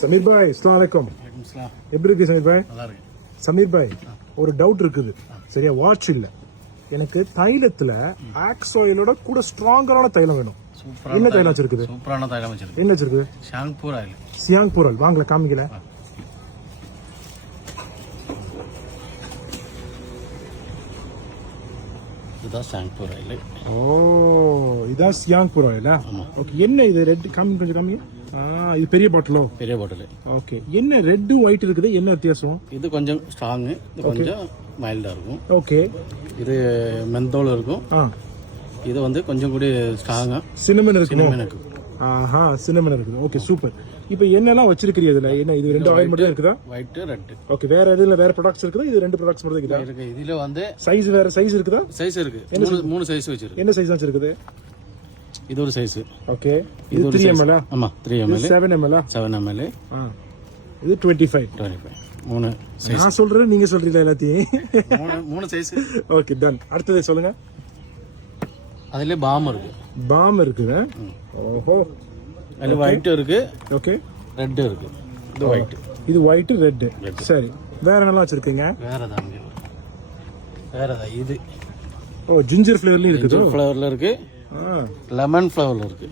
சமீர் பாய், அஸ்ஸலாமு அலைக்கும். எப்படி இருக்கு சமீர் பாய்? நல்லா இருக்கு. சமீர் பாய், ஒரு டவுட் இருக்குது. சரியா, வாட்ச் இல்ல எனக்கு. தைலத்துல ஆக்ஸ் ஆயிலோட கூட ஸ்ட்ராங்கரான தைலம் வேணும். என்ன தைலம் வச்சிருக்குது? சூப்பரான தைலம் வச்சிருக்கு. என்ன வச்சிருக்கு? ஷாங்பூர் ஆயில். சியாங்பூர் ஆயில். வாங்கல, காமிக்கல. இதுதான் ஷாங்பூர் ஆயில். ஓ, இதான் சியாங்பூர் ஆயிலா? ஓகே. என்ன இது ரெட்? காமி, கொஞ்சம் காமிங்க. இது பெரிய பாட்டிலோ? பெரிய பாட்டில். ஓகே. என்ன ரெட் ஒயிட் இருக்குது, என்ன வித்தியாசம்? இது கொஞ்சம் ஸ்ட்ராங், இது கொஞ்சம் மைல்டா இருக்கும். ஓகே. இது மெந்தோல் இருக்கும். இது வந்து கொஞ்சம் கூட ஸ்ட்ராங்கா சின்னமன் இருக்கு. சின்னமன் இருக்கு. ஆஹா, சின்னமன் இருக்குது. Okay, super. இப்போ என்னெல்லாம் வச்சிருக்கீங்க இதுல? என்ன இது ரெண்டு ஆயில் மட்டும் இருக்குதா? White red. ஓகே. வேற எதுல வேற ப்ராடக்ட்ஸ் இருக்குதா? இது ரெண்டு ப்ராடக்ட்ஸ் மட்டும் இருக்குதா? இருக்கு. இதுல வந்து சைஸ் வேற சைஸ் இருக்குதா? சைஸ் இருக்கு. மூணு சைஸ் வச்சிருக்கு. என்ன சைஸ் வச்சிருக்குது? இது ஒரு சைஸ். ஓகே. இது 3 ml. ஆமா, 3 ml. 7 ml. 7 ml. இது 25. மூணு சைஸ். நான் சொல்றேன், நீங்க சொல்றீங்களா எல்லாத்தையும்? மூணு சைஸ். Okay, ton. அடுத்தது சொல்லுங்க. அதுல பாம் இருக்கு. பாம் இருக்குது. ஓஹோ. அதுல ஒயிட் இருக்கு. ஓகே. ரெட் இருக்கு. இது ஒயிட். இது ஒயிட், ரெட். சரி. வேற என்னலாம் வச்சிருக்கீங்க? வேறதா இது. ஓ, ஜிஞ்சர் ஃப்ளேவர்லயும் இருக்குது. ஜிஞ்சர் ஃப்ளேவர்ல இருக்கு. லெமன் ஃப்ளேவர்ல இருக்கு.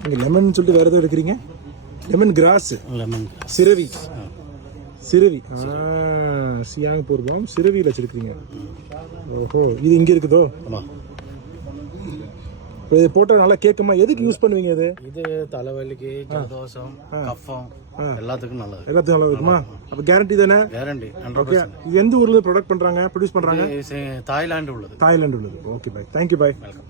நீங்க லெமன் சொல்லிட்டு வேற ஏதோ எடுக்கிறீங்க? Lemon grass. லெமன் சிரவி. சிரவி. சியாங்பூர் பாம் சிரவியில வச்சிருக்கீங்க. ஓஹோ. இது இங்க இருக்குதோ? ஆமா. இது போட்டா நல்லா கேட்குமா? எதுக்கு யூஸ் பண்ணுவீங்க இது? இது தலைவலிக்கு, ஜலதோஷம், கஃபம் எல்லாத்துக்கும் நல்லது. எல்லாத்துக்கும் நல்லா இருக்குமா? அப்ப கேரண்டி தானே? கேரண்டி 100%. இது எந்த ஊர்ல ப்ரொடக்ட் பண்றாங்க, ப்ரொடியூஸ் பண்றாங்க? தாய்லாந்து உள்ளது. தாய்லாந்து உள்ளது. Okay bye, thank you bye. Welcome.